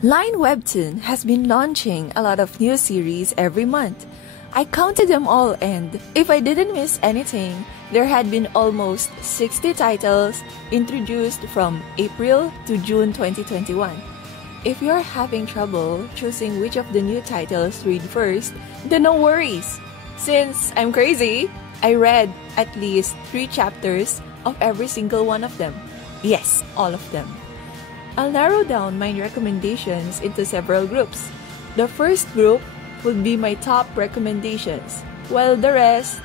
Line Webtoon has been launching a lot of new series every month. I counted them all, and if I didn't miss anything, there had been almost 60 titles introduced from April to June 2021. If you're having trouble choosing which of the new titles to read first, then no worries. Since I'm crazy, I read at least 3 chapters of every single one of them. Yes, all of them. I'll narrow down my recommendations into several groups. The first group would be my top recommendations, while the rest,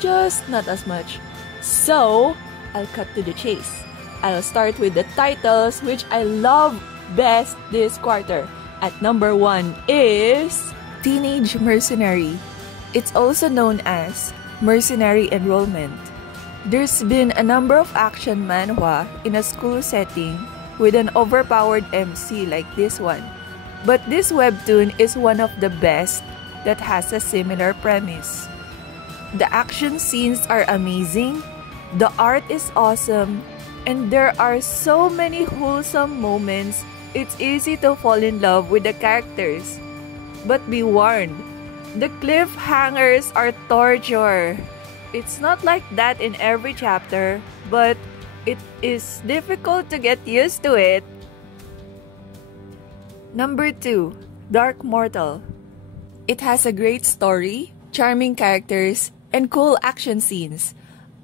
just not as much. So, I'll cut to the chase. I'll start with the titles which I love best this quarter. At number 1 is Teenage Mercenary. It's also known as Mercenary Enrollment. There's been a number of action manhwa in a school setting with an overpowered MC like this one. But this webtoon is one of the best that has a similar premise. The action scenes are amazing, the art is awesome, and there are so many wholesome moments, it's easy to fall in love with the characters. But be warned, the cliffhangers are torture. It's not like that in every chapter, but it is difficult to get used to it. Number 2, Dark Mortal. It has a great story, charming characters, and cool action scenes.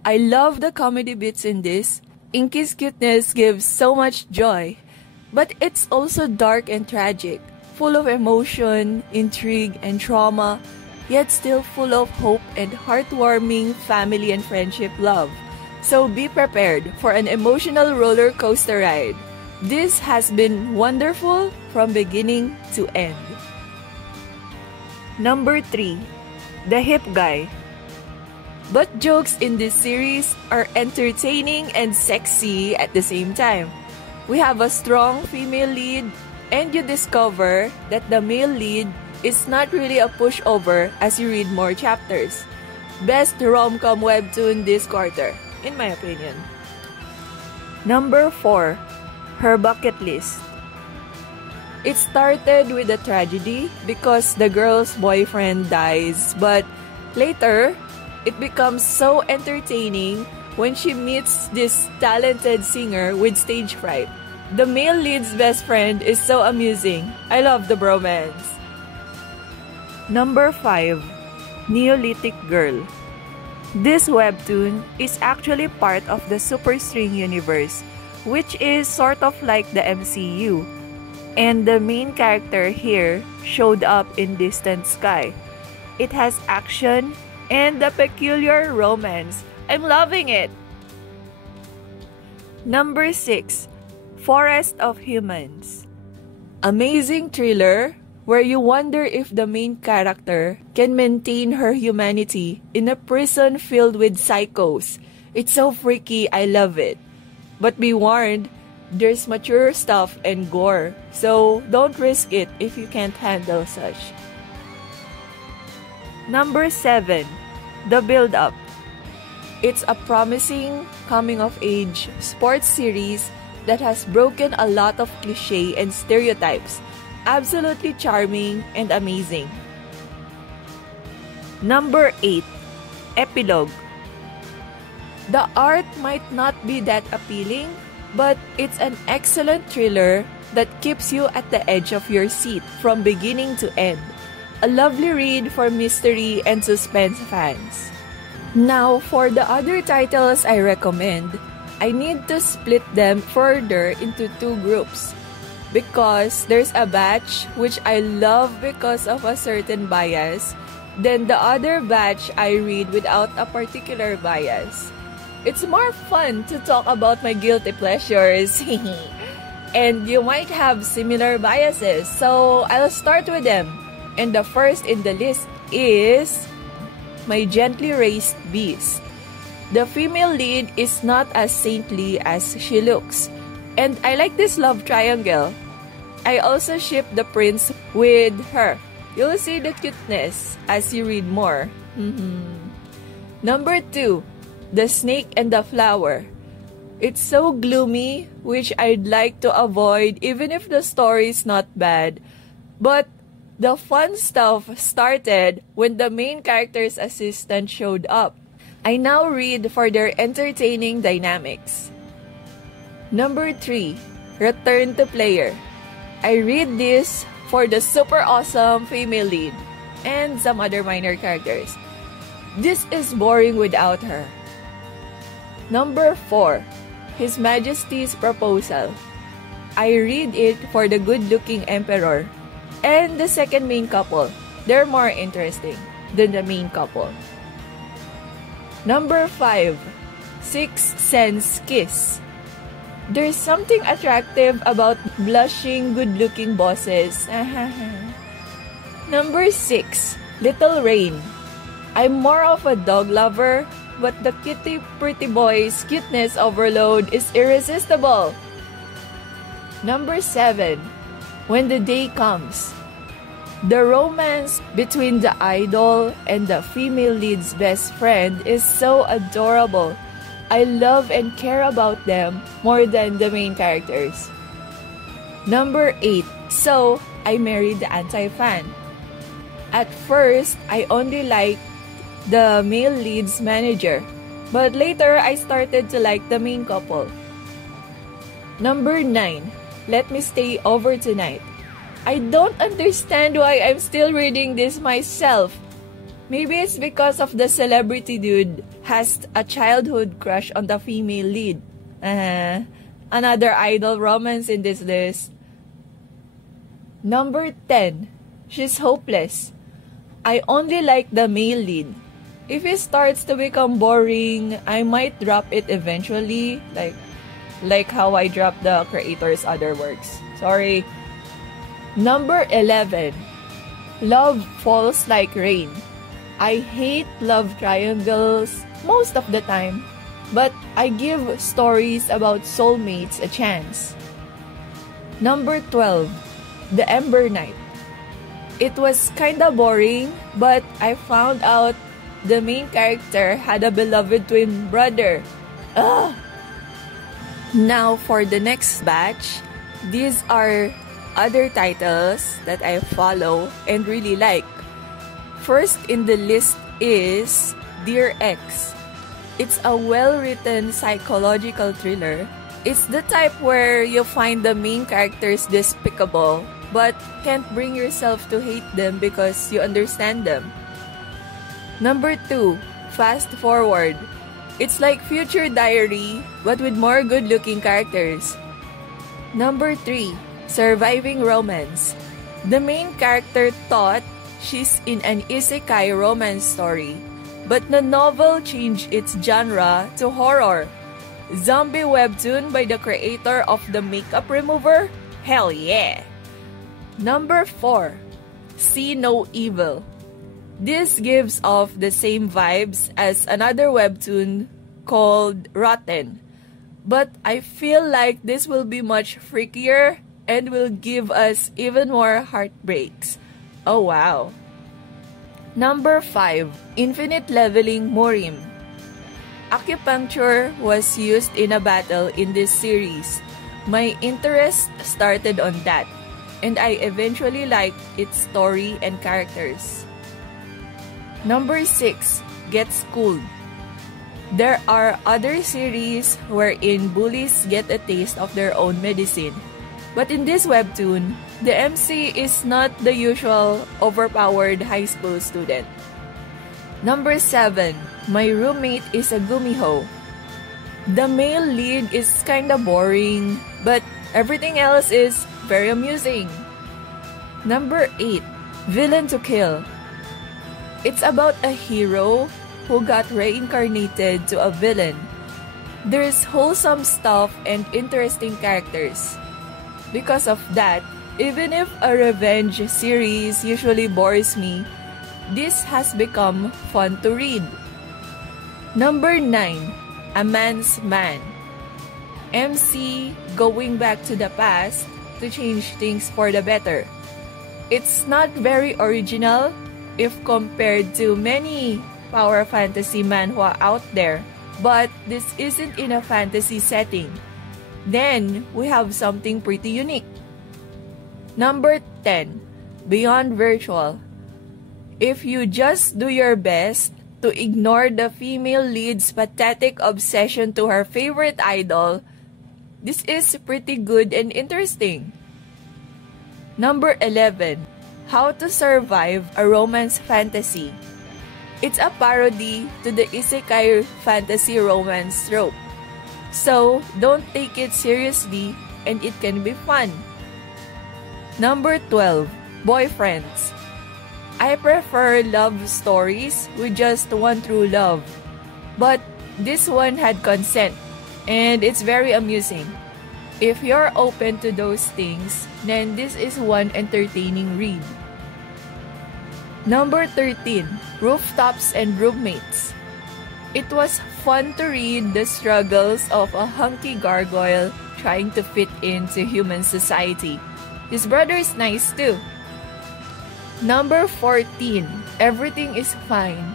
I love the comedy bits in this. Inky's cuteness gives so much joy. But it's also dark and tragic, full of emotion, intrigue, and trauma, yet still full of hope and heartwarming family and friendship love. So be prepared for an emotional roller coaster ride. This has been wonderful from beginning to end. Number 3, The Hip Guy. But jokes in this series are entertaining and sexy at the same time. We have a strong female lead, and you discover that the male lead is not really a pushover as you read more chapters. Best rom-com webtoon this quarter, in my opinion. Number 4, Her Bucket List. It started with a tragedy because the girl's boyfriend dies, but later, it becomes so entertaining when she meets this talented singer with stage fright. The male lead's best friend is so amusing. I love the bromance. Number 5, Neolithic Girl. This webtoon is actually part of the Superstring universe, which is sort of like the MCU. And the main character here showed up in Distant Sky. It has action and a peculiar romance. I'm loving it! Number 6, Forest of Humans. Amazing thriller where you wonder if the main character can maintain her humanity in a prison filled with psychos. It's so freaky, I love it. But be warned, there's mature stuff and gore, so don't risk it if you can't handle such. Number 7, The Build-Up. It's a promising coming-of-age sports series that has broken a lot of cliché and stereotypes. Absolutely charming and amazing. Number 8, Epilogue. The art might not be that appealing, but it's an excellent thriller that keeps you at the edge of your seat from beginning to end. A lovely read for mystery and suspense fans. Now, for the other titles I recommend, I need to split them further into 2 groups. Because there's a batch which I love because of a certain bias, then the other batch I read without a particular bias. It's more fun to talk about my guilty pleasures. And you might have similar biases, so I'll start with them. And the first in the list is My Gently Raised Beast. The female lead is not as saintly as she looks. And I like this love triangle. I also ship the prince with her. You'll see the cuteness as you read more. Number 2, The Snake and the Flower. It's so gloomy, which I'd like to avoid even if the story is not bad. But the fun stuff started when the main character's assistant showed up. I now read for their entertaining dynamics. Number 3. Return to Player. I read this for the super awesome female lead and some other minor characters. This is boring without her. Number 4. His Majesty's Proposal. I read it for the good-looking emperor and the second main couple. They're more interesting than the main couple. Number 5. Sixth Sense Kiss. There's something attractive about blushing, good-looking bosses. Number 6. Little Rain. I'm more of a dog lover, but the kitty pretty boy's cuteness overload is irresistible. Number 7. When the Day Comes. The romance between the idol and the female lead's best friend is so adorable. I love and care about them more than the main characters. Number 8. So, I married the anti-fan. At first, I only liked the male lead's manager, but later I started to like the main couple. Number 9. Let Me Stay Over Tonight. I don't understand why I'm still reading this myself. Maybe it's because of the celebrity dude has a childhood crush on the female lead. Another idol romance in this list. Number 10. She's Hopeless. I only like the male lead. If it starts to become boring, I might drop it eventually, like how I dropped the creator's other works. Sorry. Number 11. Love Falls Like Rain. I hate love triangles most of the time, but I give stories about soulmates a chance. Number 12. The Ember Knight. It was kinda boring, but I found out the main character had a beloved twin brother. Ugh! Now for the next batch, these are other titles that I follow and really like. First in the list is Dear X. It's a well-written psychological thriller. It's the type where you find the main characters despicable, but can't bring yourself to hate them because you understand them. Number 2, Fast Forward. It's like Future Diary, but with more good-looking characters. Number 3, Surviving Romance. The main character thought she's in an isekai romance story, but the novel changed its genre to horror. Zombie Webtoon by the creator of the Makeup Remover? Hell yeah! Number 4, See No Evil. This gives off the same vibes as another webtoon called Rotten, but I feel like this will be much freakier and will give us even more heartbreaks. Oh wow! Number 5, Infinite Leveling Murim. Acupuncture was used in a battle in this series. My interest started on that, and I eventually liked its story and characters. Number 6, Get Schooled. There are other series wherein bullies get a taste of their own medicine. But in this webtoon, the MC is not the usual overpowered high school student. Number 7, My Roommate is a Gumiho. The male lead is kinda boring, but everything else is very amusing. Number 8, Villain to Kill. It's about a hero who got reincarnated to a villain. There's wholesome stuff and interesting characters. Because of that, even if a revenge series usually bores me, this has become fun to read. Number 9, A Man's Man. MC going back to the past to change things for the better. It's not very original if compared to many power fantasy manhwa out there, but this isn't in a fantasy setting. Then we have something pretty unique. Number 10. Beyond Virtual. If you just do your best to ignore the female lead's pathetic obsession to her favorite idol, this is pretty good and interesting. Number 11. How to Survive a Romance Fantasy. It's a parody to the isekai fantasy romance trope. So, don't take it seriously and it can be fun. Number 12. Boyfriends. I prefer love stories with just one true love. But this one had consent and it's very amusing. If you're open to those things, then this is one entertaining read. Number 13. Rooftops and Roommates. It was fun to read the struggles of a hunky gargoyle trying to fit into human society. His brother is nice too. Number 14. Everything is Fine.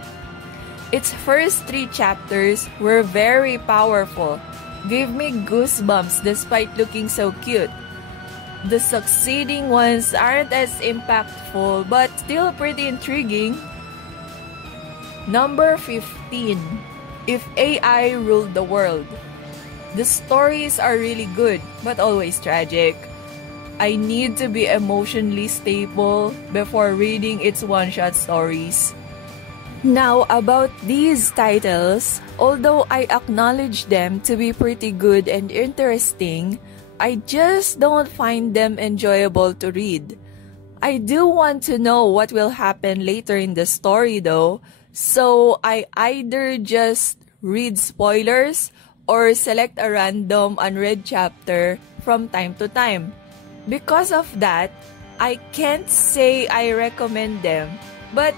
Its first 3 chapters were very powerful. Gave me goosebumps despite looking so cute. The succeeding ones aren't as impactful but still pretty intriguing. Number 15. If AI Ruled the World. The stories are really good but always tragic. I need to be emotionally stable before reading its one-shot stories. Now, about these titles, although I acknowledge them to be pretty good and interesting, I just don't find them enjoyable to read. I do want to know what will happen later in the story though, so I either just read spoilers or select a random unread chapter from time to time. Because of that, I can't say I recommend them, but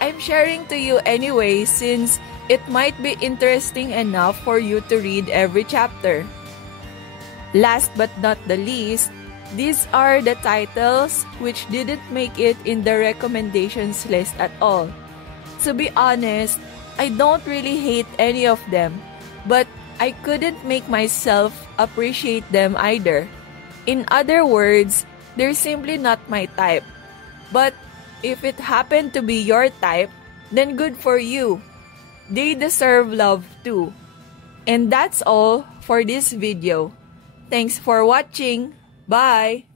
I'm sharing to you anyway since it might be interesting enough for you to read every chapter. Last but not the least, these are the titles which didn't make it in the recommendations list at all. To be honest, I don't really hate any of them, but I couldn't make myself appreciate them either. In other words, they're simply not my type. But if it happened to be your type, then good for you. They deserve love too. And that's all for this video. Thanks for watching. Bye!